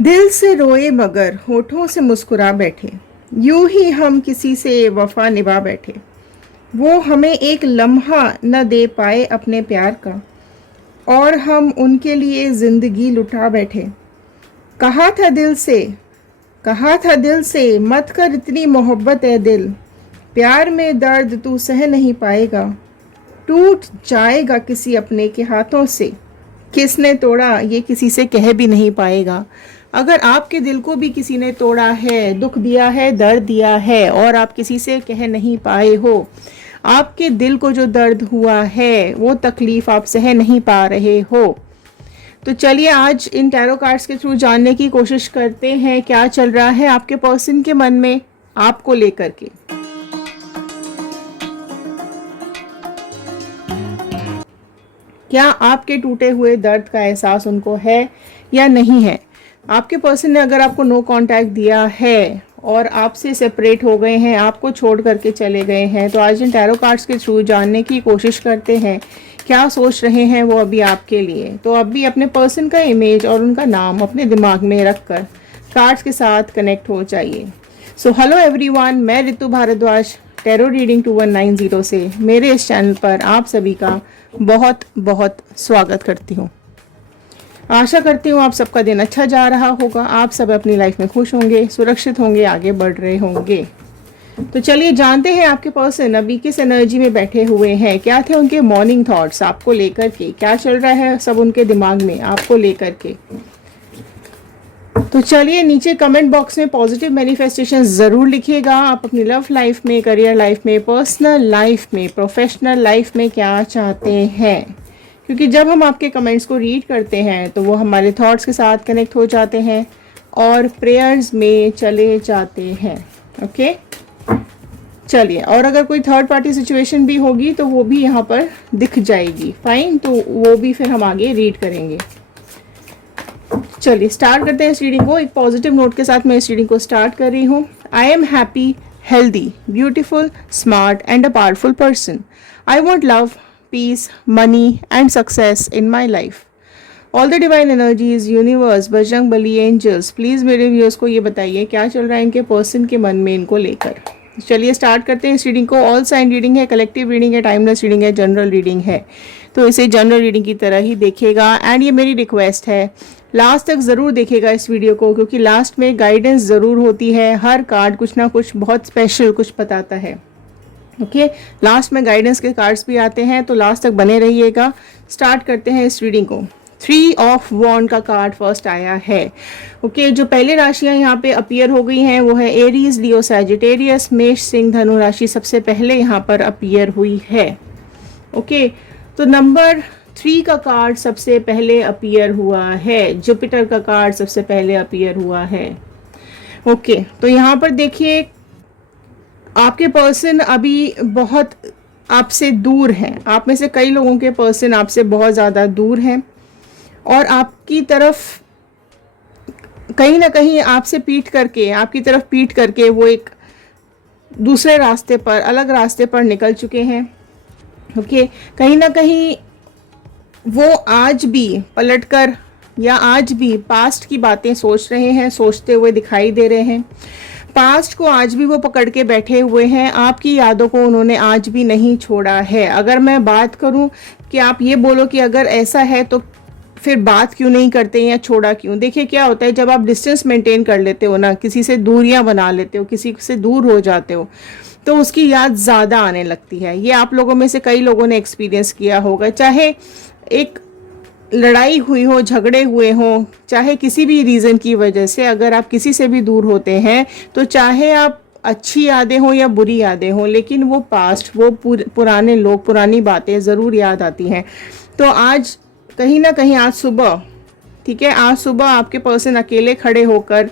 दिल से रोए मगर होठों से मुस्कुरा बैठे, यूं ही हम किसी से वफा निभा बैठे। वो हमें एक लम्हा न दे पाए अपने प्यार का, और हम उनके लिए जिंदगी लुटा बैठे। कहा था दिल से, कहा था दिल से, मत कर इतनी मोहब्बत है दिल। प्यार में दर्द तू सह नहीं पाएगा, टूट जाएगा किसी अपने के हाथों से। किसने तोड़ा ये किसी से कह भी नहीं पाएगा। अगर आपके दिल को भी किसी ने तोड़ा है, दुख दिया है, दर्द दिया है, और आप किसी से कह नहीं पाए हो, आपके दिल को जो दर्द हुआ है, वो तकलीफ आप सह नहीं पा रहे हो, तो चलिए आज इन टैरो कार्ड्स के थ्रू जानने की कोशिश करते हैं क्या चल रहा है आपके पर्सन के मन में आपको लेकर के। क्या आपके टूटे हुए दर्द का एहसास उनको है या नहीं है। आपके पर्सन ने अगर आपको नो कांटेक्ट दिया है और आपसे सेपरेट हो गए हैं, आपको छोड़ करके चले गए हैं, तो आज इन टैरो कार्ड्स के थ्रू जानने की कोशिश करते हैं क्या सोच रहे हैं वो अभी आपके लिए। तो अभी अपने पर्सन का इमेज और उनका नाम अपने दिमाग में रखकर कार्ड्स के साथ कनेक्ट हो जाइए। सो हेलो एवरीवन, मैं रितु भारद्वाज टैरो रीडिंग 2190 से मेरे इस चैनल पर आप सभी का बहुत बहुत स्वागत करती हूँ। आशा करती हूँ आप सबका दिन अच्छा जा रहा होगा, आप सब अपनी लाइफ में खुश होंगे, सुरक्षित होंगे, आगे बढ़ रहे होंगे। तो चलिए जानते हैं आपके पर्सन अभी किस एनर्जी में बैठे हुए हैं, क्या थे उनके मॉर्निंग थॉट्स आपको लेकर के, क्या चल रहा है सब उनके दिमाग में आपको लेकर के। तो चलिए नीचे कमेंट बॉक्स में पॉजिटिव मैनिफेस्टेशन ज़रूर लिखिएगा। आप अपनी लव लाइफ में, करियर लाइफ में, पर्सनल लाइफ में, प्रोफेशनल लाइफ में क्या चाहते हैं, क्योंकि जब हम आपके कमेंट्स को रीड करते हैं तो वो हमारे थॉट्स के साथ कनेक्ट हो जाते हैं और प्रेयर्स में चले जाते हैं। ओके चलिए, और अगर कोई थर्ड पार्टी सिचुएशन भी होगी तो वो भी यहाँ पर दिख जाएगी। फाइन, तो वो भी फिर हम आगे रीड करेंगे। चलिए स्टार्ट करते हैं इस रीडिंग को। एक पॉजिटिव नोट के साथ मैं इस रीडिंग को स्टार्ट कर रही हूँ। I am happy, healthy, beautiful, smart and a powerful person. I want love, peace, money and success in my life. All the divine energies, universe, Bajrang Bali, angels, please मेरे viewers को ये बताइए क्या चल रहा है इनके पर्सन के मन में इनको लेकर। चलिए स्टार्ट करते हैं इस रीडिंग को। ऑल साइन रीडिंग है, कलेक्टिव रीडिंग है, टाइमलेस रीडिंग है, जनरल रीडिंग है, तो इसे जनरल रीडिंग की तरह ही देखिएगा। एंड ये मेरी रिक्वेस्ट है, लास्ट तक ज़रूर देखिएगा इस वीडियो को, क्योंकि लास्ट में गाइडेंस ज़रूर होती है। हर कार्ड कुछ ना कुछ बहुत स्पेशल कुछ बताता है। ओके लास्ट में गाइडेंस के कार्ड्स भी आते हैं, तो लास्ट तक बने रहिएगा। स्टार्ट करते हैं इस रीडिंग को। 3 ऑफ वॉन्ड का कार्ड फर्स्ट आया है। ओके जो पहले राशियां यहाँ पे अपीयर हो गई हैं वो है एरीज, लियो, सैजिटेरियस, मेष, सिंह, धनु राशि सबसे पहले यहाँ पर अपीयर हुई है। ओके तो नंबर 3 का कार्ड सबसे पहले अपीयर हुआ है। जुपिटर का कार्ड सबसे पहले अपीयर हुआ है। ओके तो यहाँ पर देखिए आपके पर्सन अभी बहुत आपसे दूर हैं। आप में से कई लोगों के पर्सन आपसे बहुत ज़्यादा दूर हैं और आपकी तरफ कहीं ना कहीं आपसे पीट करके, आपकी तरफ पीट करके वो एक दूसरे रास्ते पर, अलग रास्ते पर निकल चुके हैं। ओके कहीं ना कहीं वो आज भी पलटकर या आज भी पास्ट की बातें सोच रहे हैं, सोचते हुए दिखाई दे रहे हैं। पास्ट को आज भी वो पकड़ के बैठे हुए हैं। आपकी यादों को उन्होंने आज भी नहीं छोड़ा है। अगर मैं बात करूं कि आप ये बोलो कि अगर ऐसा है तो फिर बात क्यों नहीं करते या छोड़ा क्यों। देखिए क्या होता है, जब आप डिस्टेंस मेंटेन कर लेते हो ना, किसी से दूरियां बना लेते हो, किसी से दूर हो जाते हो, तो उसकी याद ज़्यादा आने लगती है। ये आप लोगों में से कई लोगों ने एक्सपीरियंस किया होगा। चाहे एक लड़ाई हुई हो, झगड़े हुए हों, चाहे किसी भी रीज़न की वजह से अगर आप किसी से भी दूर होते हैं, तो चाहे आप अच्छी यादें हों या बुरी यादें हों, लेकिन वो पास्ट, वो पुराने लोग, पुरानी बातें ज़रूर याद आती हैं। तो आज कहीं ना कहीं आज सुबह, ठीक है, आज सुबह आपके पर्सन अकेले खड़े होकर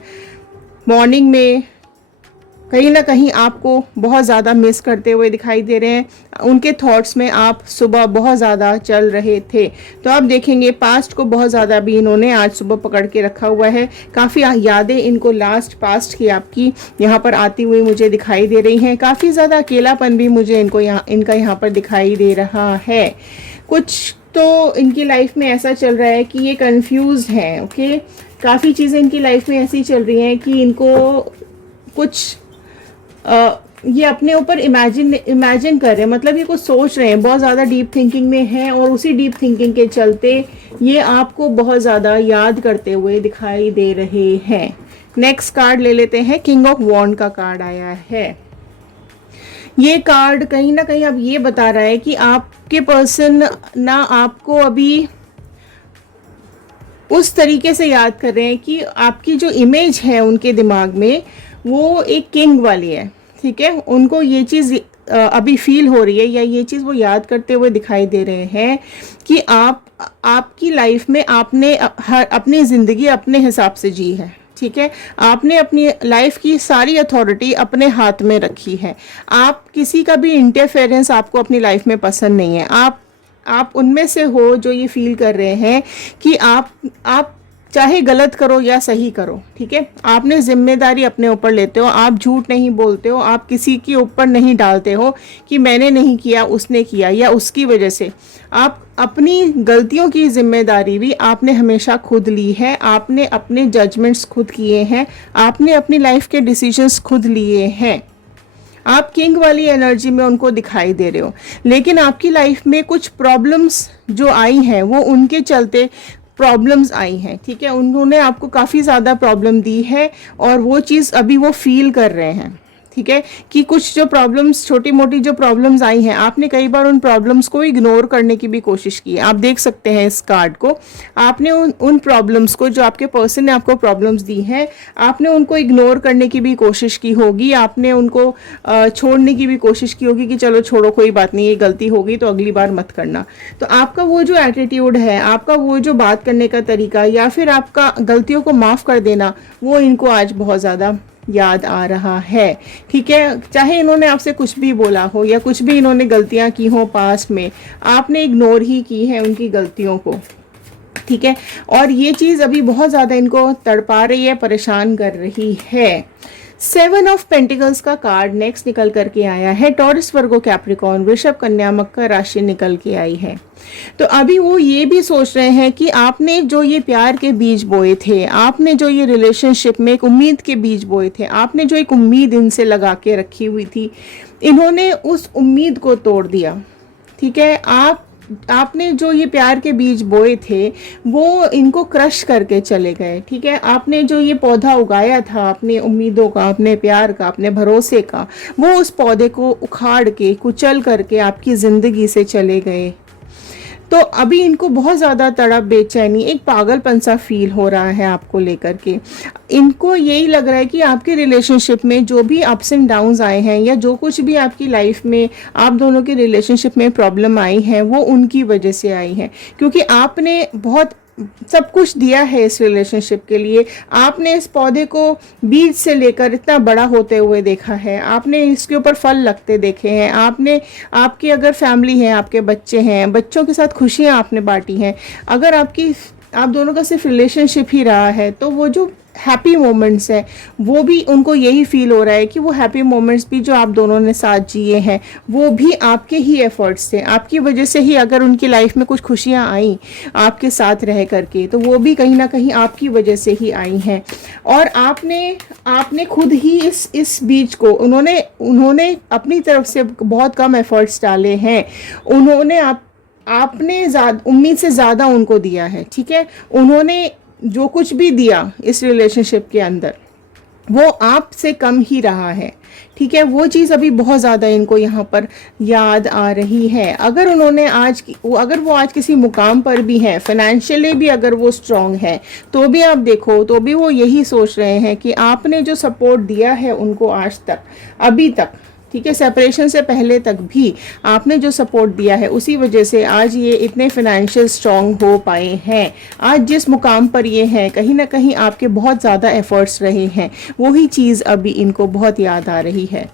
मॉर्निंग में कहीं ना कहीं आपको बहुत ज़्यादा मिस करते हुए दिखाई दे रहे हैं। उनके थॉट्स में आप सुबह बहुत ज़्यादा चल रहे थे। तो आप देखेंगे पास्ट को बहुत ज़्यादा भी इन्होंने आज सुबह पकड़ के रखा हुआ है। काफ़ी यादें इनको लास्ट पास्ट की आपकी यहाँ पर आती हुई मुझे दिखाई दे रही हैं। काफ़ी ज़्यादा अकेलापन भी मुझे इनका यहाँ पर दिखाई दे रहा है। कुछ तो इनकी लाइफ में ऐसा चल रहा है कि ये कंफ्यूज हैं। ओके काफ़ी चीज़ें इनकी लाइफ में ऐसी चल रही हैं कि इनको कुछ ये अपने ऊपर इमेजिन कर रहे हैं, मतलब ये कुछ सोच रहे हैं, बहुत ज़्यादा डीप थिंकिंग में हैं और उसी डीप थिंकिंग के चलते ये आपको बहुत ज़्यादा याद करते हुए दिखाई दे रहे हैं। नेक्स्ट कार्ड ले लेते हैं। किंग ऑफ वॉन्ड का कार्ड आया है। ये कार्ड कहीं ना कहीं अब ये बता रहा है कि आपके पर्सन ना आपको अभी उस तरीके से याद कर रहे हैं कि आपकी जो इमेज है उनके दिमाग में वो एक किंग वाली है, ठीक है। उनको ये चीज़ अभी फील हो रही है या ये चीज़ वो याद करते हुए दिखाई दे रहे हैं कि आपकी लाइफ में आपने अपनी ज़िंदगी अपने हिसाब से जी है, ठीक है। आपने अपनी लाइफ की सारी अथॉरिटी अपने हाथ में रखी है। आप किसी का भी इंटरफेरेंस आपको अपनी लाइफ में पसंद नहीं है। आप उनमें से हो जो ये फील कर रहे हैं कि आप चाहे गलत करो या सही करो, ठीक है, आपने जिम्मेदारी अपने ऊपर लेते हो। आप झूठ नहीं बोलते हो, आप किसी के ऊपर नहीं डालते हो कि मैंने नहीं किया, उसने किया या उसकी वजह से। आप अपनी गलतियों की जिम्मेदारी भी आपने हमेशा खुद ली है। आपने अपने जजमेंट्स खुद किए हैं, आपने अपनी लाइफ के डिसीजंस खुद लिए हैं। आप किंग वाली एनर्जी में उनको दिखाई दे रहे हो, लेकिन आपकी लाइफ में कुछ प्रॉब्लम्स जो आई हैं वो उनके चलते प्रॉब्लम्स आई हैं, ठीक है। उन्होंने आपको काफ़ी ज़्यादा प्रॉब्लम दी है और वो चीज़ अभी वो फील कर रहे हैं, ठीक है, कि कुछ जो प्रॉब्लम्स, छोटी मोटी जो प्रॉब्लम्स आई हैं, आपने कई बार उन प्रॉब्लम्स को इग्नोर करने की भी कोशिश की है। आप देख सकते हैं इस कार्ड को, आपने उन प्रॉब्लम्स को, जो आपके पर्सन ने आपको प्रॉब्लम्स दी हैं, आपने उनको इग्नोर करने की भी कोशिश की होगी। आपने उनको छोड़ने की भी कोशिश की होगी कि चलो छोड़ो, कोई बात नहीं, ये गलती होगी तो अगली बार मत करना। तो आपका वो जो एटीट्यूड है, आपका वो जो बात करने का तरीका या फिर आपका गलतियों को माफ़ कर देना, वो इनको आज बहुत ज़्यादा याद आ रहा है, ठीक है। चाहे इन्होंने आपसे कुछ भी बोला हो या कुछ भी इन्होंने गलतियां की हो पास्ट में, आपने इग्नोर ही की है उनकी गलतियों को, ठीक है। और ये चीज़ अभी बहुत ज़्यादा इनको तड़पा रही है, परेशान कर रही है। 7 ऑफ पेंटिकल्स का कार्ड नेक्स्ट निकल करके आया है। टॉरस, वर्गो, कैप्रिकॉर्न, वृषभ, कन्या, मकर राशि निकल के आई है। तो अभी वो ये भी सोच रहे हैं कि आपने जो ये प्यार के बीज बोए थे, आपने जो ये रिलेशनशिप में एक उम्मीद के बीज बोए थे, आपने जो एक उम्मीद इनसे लगा के रखी हुई थी, इन्होंने उस उम्मीद को तोड़ दिया, ठीक है। आपने जो ये प्यार के बीज बोए थे वो इनको क्रश करके चले गए, ठीक है। आपने जो ये पौधा उगाया था अपनी उम्मीदों का, अपने प्यार का, अपने भरोसे का, वो उस पौधे को उखाड़ के, कुचल करके आपकी ज़िंदगी से चले गए। तो अभी इनको बहुत ज़्यादा तड़प, बेचैनी, एक पागलपन सा फील हो रहा है आपको लेकर के। इनको यही लग रहा है कि आपके रिलेशनशिप में जो भी अप्स एंड डाउन्स आए हैं या जो कुछ भी आपकी लाइफ में आप दोनों के रिलेशनशिप में प्रॉब्लम आई है वो उनकी वजह से आई है, क्योंकि आपने बहुत सब कुछ दिया है इस रिलेशनशिप के लिए। आपने इस पौधे को बीज से लेकर इतना बड़ा होते हुए देखा है, आपने इसके ऊपर फल लगते देखे हैं, आपने, आपकी अगर फैमिली है, आपके बच्चे हैं, बच्चों के साथ खुशियां आपने बांटी हैं। अगर आप दोनों का सिर्फ रिलेशनशिप ही रहा है तो वो जो हैप्पी मोमेंट्स हैं वो भी उनको यही फील हो रहा है कि वो हैप्पी मोमेंट्स भी जो आप दोनों ने साथ जिए हैं वो भी आपके ही एफर्ट्स थे, आपकी वजह से ही अगर उनकी लाइफ में कुछ खुशियां आई आपके साथ रह करके तो वो भी कहीं ना कहीं आपकी वजह से ही आई हैं। और आपने खुद ही इस बीज को, उन्होंने अपनी तरफ से बहुत कम एफर्ट्स डाले हैं, उन्होंने आपने उम्मीद से ज़्यादा उनको दिया है, ठीक है। उन्होंने जो कुछ भी दिया इस रिलेशनशिप के अंदर वो आपसे कम ही रहा है, ठीक है। वो चीज़ अभी बहुत ज़्यादा इनको यहाँ पर याद आ रही है। अगर वो आज किसी मुकाम पर भी हैं, फाइनेंशियली भी अगर वो स्ट्रांग है, तो भी आप देखो तो भी वो यही सोच रहे हैं कि आपने जो सपोर्ट दिया है उनको आज तक, अभी तक, ठीक है, सेपरेशन से पहले तक भी आपने जो सपोर्ट दिया है उसी वजह से आज ये इतने फाइनेंशियल स्ट्रांग हो पाए हैं। आज जिस मुकाम पर ये हैं कहीं ना कहीं आपके बहुत ज़्यादा एफर्ट्स रहे हैं, वही चीज़ अभी इनको बहुत याद आ रही है।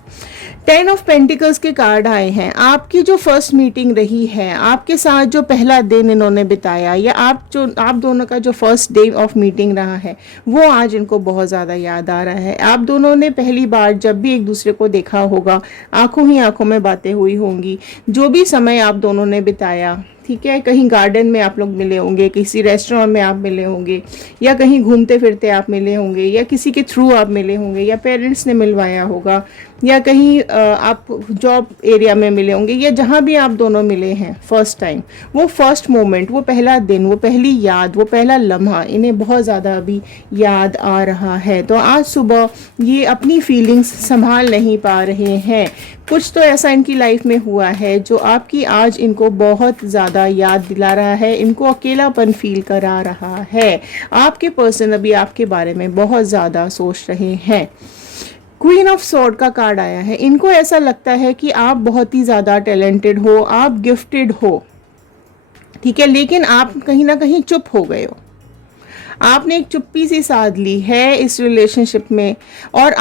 10 ऑफ पेंटिकल्स के कार्ड आए हैं। आपकी जो फर्स्ट मीटिंग रही है, आपके साथ जो पहला दिन इन्होंने बिताया या आप दोनों का जो फर्स्ट डे ऑफ मीटिंग रहा है वो आज इनको बहुत ज़्यादा याद आ रहा है। आप दोनों ने पहली बार जब भी एक दूसरे को देखा होगा, आंखों ही आंखों में बातें हुई होंगी, जो भी समय आप दोनों ने बिताया, ठीक है, कहीं गार्डन में आप लोग मिले होंगे, किसी रेस्टोरेंट में आप मिले होंगे, या कहीं घूमते फिरते आप मिले होंगे, या किसी के थ्रू आप मिले होंगे, या पेरेंट्स ने मिलवाया होगा, या कहीं आप जॉब एरिया में मिले होंगे, या जहाँ भी आप दोनों मिले हैं फर्स्ट टाइम, वो फर्स्ट मोमेंट, वो पहला दिन, वो पहली याद, वो पहला लम्हा इन्हें बहुत ज़्यादा अभी याद आ रहा है। तो आज सुबह ये अपनी फीलिंग्स संभाल नहीं पा रहे हैं। कुछ तो ऐसा इनकी लाइफ में हुआ है जो आपकी आज इनको बहुत ज़्यादा याद दिला रहा है, इनको अकेलापन फील करा रहा है। आपके पर्सन अभी आपके बारे में बहुत ज़्यादा सोच रहे हैं। क्वीन ऑफ स्वॉर्ड का कार्ड आया है। इनको ऐसा लगता है कि आप बहुत ही ज़्यादा टैलेंटेड हो, आप गिफ्टेड हो, ठीक है, लेकिन आप कहीं ना कहीं चुप हो गए हो। आपने एक चुप्पी सी साध ली है इस रिलेशनशिप में, और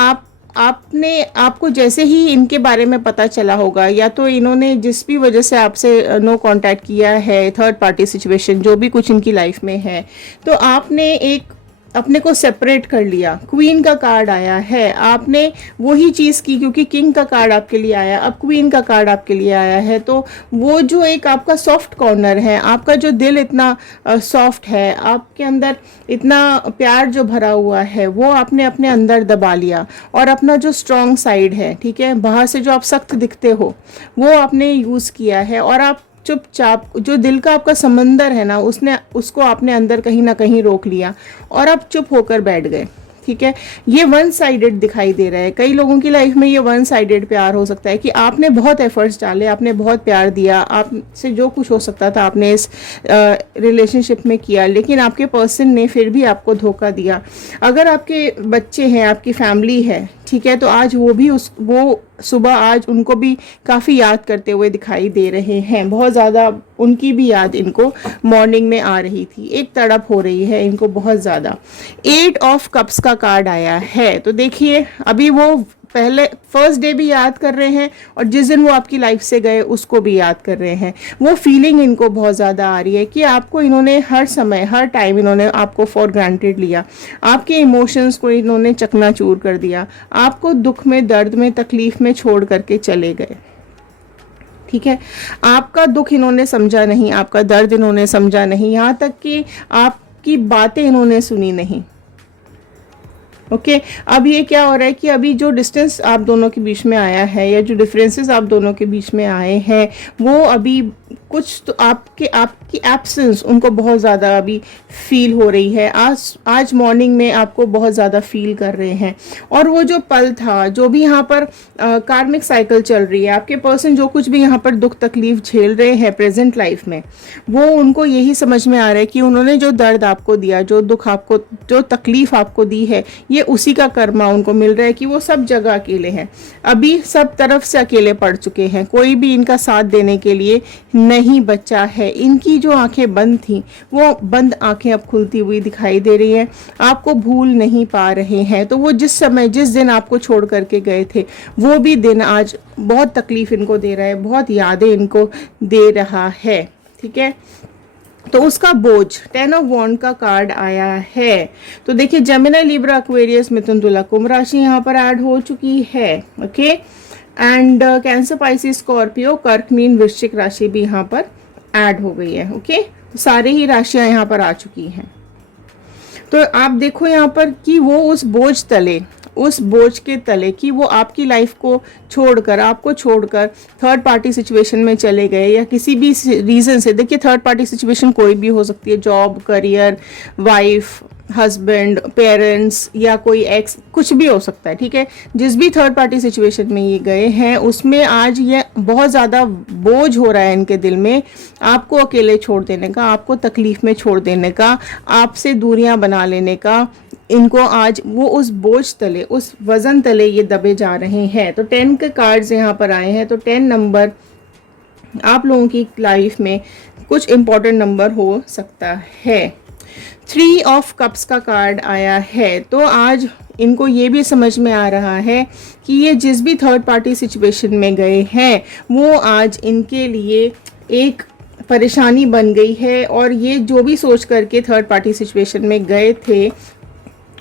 आपको जैसे ही इनके बारे में पता चला होगा, या तो इन्होंने जिस भी वजह से आपसे नो कांटेक्ट किया है, थर्ड पार्टी सिचुएशन जो भी कुछ इनकी लाइफ में है, तो आपने एक अपने को सेपरेट कर लिया। क्वीन का कार्ड आया है, आपने वही चीज़ की, क्योंकि किंग का कार्ड आपके लिए आया, अब क्वीन का कार्ड आपके लिए आया है। तो वो जो एक आपका सॉफ्ट कॉर्नर है, आपका जो दिल इतना सॉफ्ट है, आपके अंदर इतना प्यार जो भरा हुआ है, वो आपने अपने अंदर दबा लिया, और अपना जो स्ट्रॉन्ग साइड है, ठीक है, बाहर से जो आप सख्त दिखते हो, वो आपने यूज़ किया है, और आप चुपचाप जो दिल का आपका समंदर है ना, उसको आपने अंदर कहीं ना कहीं रोक लिया, और आप चुप होकर बैठ गए। ठीक है, ये वन साइडेड दिखाई दे रहा है। कई लोगों की लाइफ में ये वन साइडेड प्यार हो सकता है कि आपने बहुत एफर्ट्स डाले, आपने बहुत प्यार दिया, आपसे जो कुछ हो सकता था आपने इस रिलेशनशिप में किया, लेकिन आपके पर्सन ने फिर भी आपको धोखा दिया। अगर आपके बच्चे हैं, आपकी फैमिली है, ठीक है, तो आज वो सुबह आज उनको भी काफ़ी याद करते हुए दिखाई दे रहे हैं। बहुत ज़्यादा उनकी भी याद इनको मॉर्निंग में आ रही थी, एक तड़प हो रही है इनको बहुत ज़्यादा। 8 ऑफ कप्स का कार्ड आया है, तो देखिए अभी वो पहले फर्स्ट डे भी याद कर रहे हैं, और जिस दिन वो आपकी लाइफ से गए उसको भी याद कर रहे हैं। वो फीलिंग इनको बहुत ज़्यादा आ रही है कि आपको इन्होंने हर समय हर टाइम इन्होंने आपको फॉर ग्रांटेड लिया, आपके इमोशंस को इन्होंने चकनाचूर कर दिया, आपको दुख में, दर्द में, तकलीफ में छोड़ करके चले गए। ठीक है, आपका दुख इन्होंने समझा नहीं, आपका दर्द इन्होंने समझा नहीं, यहाँ तक कि आपकी बातें इन्होंने सुनी नहीं। ओके, अब ये क्या हो रहा है कि अभी जो डिस्टेंस आप दोनों के बीच में आया है, या जो डिफरेंसेस आप दोनों के बीच में आए हैं, वो अभी कुछ तो आपकी एब्सेंस उनको बहुत ज़्यादा अभी फील हो रही है। आज मॉर्निंग में आपको बहुत ज़्यादा फील कर रहे हैं। और वो जो पल था, जो भी यहाँ पर कार्मिक साइकिल चल रही है, आपके पर्सन जो कुछ भी यहाँ पर दुख तकलीफ झेल रहे हैं प्रेजेंट लाइफ में, वो उनको यही समझ में आ रहा है कि उन्होंने जो दर्द आपको दिया, जो दुख आपको, जो तकलीफ आपको दी है, ये उसी का कर्मा उनको मिल रहा है कि वो सब जगह अकेले हैं, अभी सब तरफ से अकेले पड़ चुके हैं, कोई भी इनका साथ देने के लिए नहीं बचा है। इनकी जो आंखें बंद थी, वो बंद आंखें अब खुलती हुई दिखाई दे रही हैं, आपको भूल नहीं पा रहे हैं। तो वो जिस दिन आपको छोड़ करके गए थे, वो भी दिन आज बहुत तकलीफ इनको दे रहा है, बहुत यादें इनको दे रहा है। ठीक है, तो उसका बोझ 10 ऑफ वॉन्ड का कार्ड आया है। तो देखिए जेमिनी, लिब्रा, एक्वेरियस, मिथुन, तुला, कुंभ राशि यहाँ पर ऐड हो चुकी है। Okay, and cancer, Pisces, Scorpio, कर्क, मीन, वृश्चिक राशि भी यहाँ पर ऐड हो गई है। ओके, तो सारे ही राशियां यहाँ पर आ चुकी हैं। तो आप देखो यहाँ पर कि वो उस बोझ के तले कि वो आपकी लाइफ को छोड़कर, आपको छोड़कर थर्ड पार्टी सिचुएशन में चले गए, या किसी भी रीज़न से। देखिए थर्ड पार्टी सिचुएशन कोई भी हो सकती है, job, career, wife, husband, parents, या कोई एक्स, कुछ भी हो सकता है। ठीक है, जिस भी थर्ड पार्टी सिचुएशन में ये गए हैं, उसमें आज ये बहुत ज़्यादा बोझ हो रहा है इनके दिल में, आपको अकेले छोड़ देने का, आपको तकलीफ में छोड़ देने का, आपसे दूरियां बना लेने का। इनको आज वो उस बोझ तले, उस वजन तले ये दबे जा रहे हैं। तो 10 के कार्ड्स यहाँ पर आए हैं, तो 10 नंबर आप लोगों की लाइफ में कुछ इंपॉर्टेंट नंबर हो सकता है। 3 ऑफ कप्स का कार्ड आया है, तो आज इनको ये भी समझ में आ रहा है कि ये जिस भी थर्ड पार्टी सिचुएशन में गए हैं, वो आज इनके लिए एक परेशानी बन गई है, और ये जो भी सोच करके थर्ड पार्टी सिचुएशन में गए थे,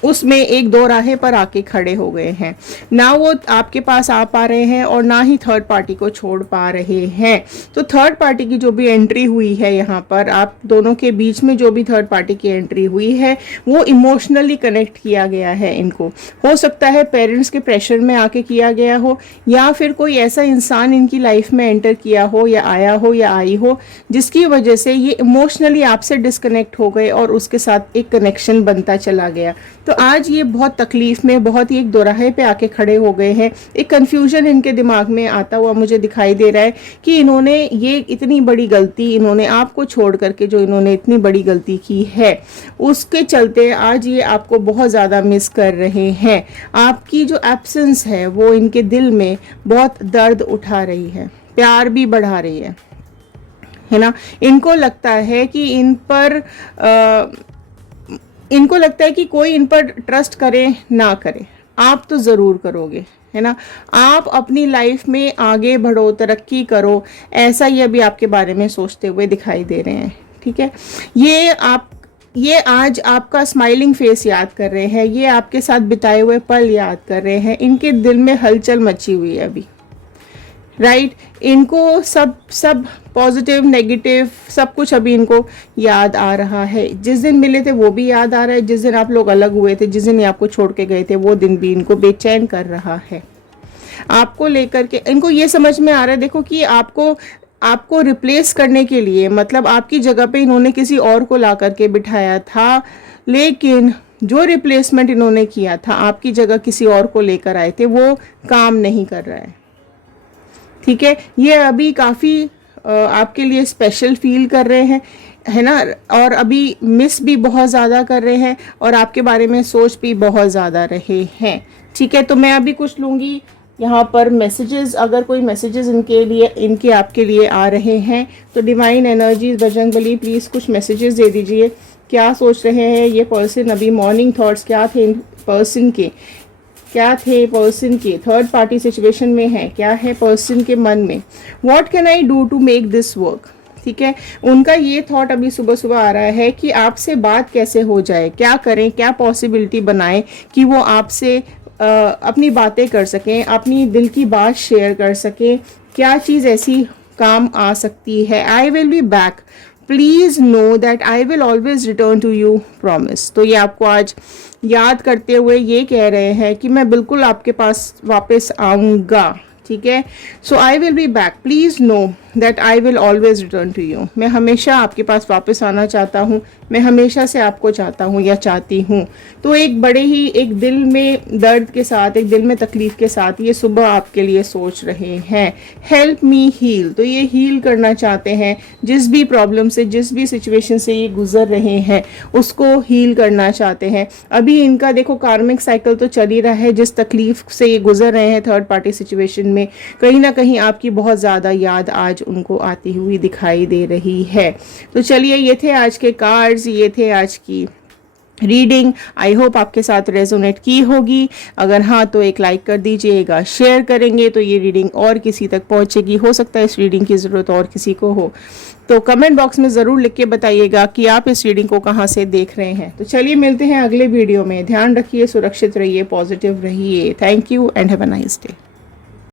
उसमें एक दो राहे पर आके खड़े हो गए हैं। ना वो आपके पास आ पा रहे हैं और ना ही थर्ड पार्टी को छोड़ पा रहे हैं। तो थर्ड पार्टी की जो भी एंट्री हुई है यहाँ पर, आप दोनों के बीच में जो भी थर्ड पार्टी की एंट्री हुई है वो इमोशनली कनेक्ट किया गया है इनको। हो सकता है पेरेंट्स के प्रेशर में आके किया गया हो, या फिर कोई ऐसा इंसान इनकी लाइफ में एंटर किया हो या आया हो या आई हो जिसकी वजह से ये इमोशनली आपसे डिस्कनेक्ट हो गए और उसके साथ एक कनेक्शन बनता चला गया। तो आज ये बहुत तकलीफ में, बहुत ही एक दोराहे पे आके खड़े हो गए हैं। एक कंफ्यूजन इनके दिमाग में आता हुआ मुझे दिखाई दे रहा है कि इन्होंने ये इतनी बड़ी गलती, इन्होंने आपको छोड़ करके जो इन्होंने इतनी बड़ी गलती की है उसके चलते आज ये आपको बहुत ज़्यादा मिस कर रहे हैं। आपकी जो एब्सेंस है वो इनके दिल में बहुत दर्द उठा रही है, प्यार भी बढ़ा रही है ना। इनको लगता है कि इनको लगता है कि कोई इन पर ट्रस्ट करे ना करे, आप तो ज़रूर करोगे, है ना। आप अपनी लाइफ में आगे बढ़ो, तरक्की करो, ऐसा ये अभी आपके बारे में सोचते हुए दिखाई दे रहे हैं। ठीक है, ये आज आपका स्माइलिंग फेस याद कर रहे हैं, ये आपके साथ बिताए हुए पल याद कर रहे हैं। इनके दिल में हलचल मची हुई है अभी, राइट। इनको सब पॉजिटिव नेगेटिव सब कुछ अभी इनको याद आ रहा है। जिस दिन मिले थे वो भी याद आ रहा है, जिस दिन आप लोग अलग हुए थे, जिस दिन ये आपको छोड़ के गए थे, वो दिन भी इनको बेचैन कर रहा है। आपको लेकर के इनको ये समझ में आ रहा है, देखो कि आपको रिप्लेस करने के लिए, मतलब आपकी जगह पे इन्होंने किसी और को ला करके बिठाया था, लेकिन जो रिप्लेसमेंट इन्होंने किया था, आपकी जगह किसी और को लेकर आए थे, वो काम नहीं कर रहा है। ठीक है, ये अभी काफ़ी आपके लिए स्पेशल फील कर रहे हैं, है ना, और अभी मिस भी बहुत ज़्यादा कर रहे हैं और आपके बारे में सोच भी बहुत ज़्यादा रहे हैं। ठीक है, तो मैं अभी कुछ लूँगी यहाँ पर मैसेजेस। अगर कोई मैसेजेस इनके आपके लिए आ रहे हैं तो डिवाइन एनर्जीज, बजरंगबली, प्लीज़ कुछ मैसेजेस दे दीजिए। क्या सोच रहे हैं ये पर्सन अभी? मॉर्निंग थॉट्स क्या थे इन पर्सन के, क्या थे पर्सन के? थर्ड पार्टी सिचुएशन में है, क्या है पर्सन के मन में? What can I do to make this work? ठीक है, उनका ये थॉट अभी सुबह सुबह आ रहा है कि आपसे बात कैसे हो जाए, क्या करें, क्या पॉसिबिलिटी बनाएं कि वो आपसे अपनी बातें कर सकें, अपनी दिल की बात शेयर कर सकें, क्या चीज़ ऐसी काम आ सकती है। I will be back, please know that I will always return to you, promise. तो ये आपको आज याद करते हुए ये कह रहे हैं कि मैं बिल्कुल आपके पास वापस आऊँगा। ठीक है, so I will be back, please know that I will always return to you. मैं हमेशा आपके पास वापस आना चाहता हूँ, मैं हमेशा से आपको चाहता हूँ या चाहती हूँ। तो एक बड़े ही एक दिल में दर्द के साथ, एक दिल में तकलीफ के साथ ये सुबह आपके लिए सोच रहे हैं, हेल्प मी हील। तो ये हील करना चाहते हैं, जिस भी प्रॉब्लम से, जिस भी सिचुएशन से ये गुजर रहे हैं उसको हील करना चाहते हैं। अभी इनका देखो कार्मिक साइकिल तो चल ही रहा है, जिस तकलीफ से ये गुजर रहे हैं थर्ड पार्टी सिचुएशन में, कहीं ना कहीं आपकी बहुत ज़्यादा याद आज उनको आती हुई दिखाई दे रही है। तो चलिए, ये थे आज के कार्ड्स, ये थे आज की रीडिंग। आई होप आपके साथ रेजोनेट की होगी। अगर हाँ तो एक लाइक कर दीजिएगा, शेयर करेंगे तो ये रीडिंग और किसी तक पहुंचेगी। हो सकता है इस रीडिंग की ज़रूरत और किसी को हो, तो कमेंट बॉक्स में ज़रूर लिख के बताइएगा कि आप इस रीडिंग को कहाँ से देख रहे हैं। तो चलिए मिलते हैं अगले वीडियो में। ध्यान रखिए, सुरक्षित रहिए, पॉजिटिव रहिए। Thank you and have a nice day.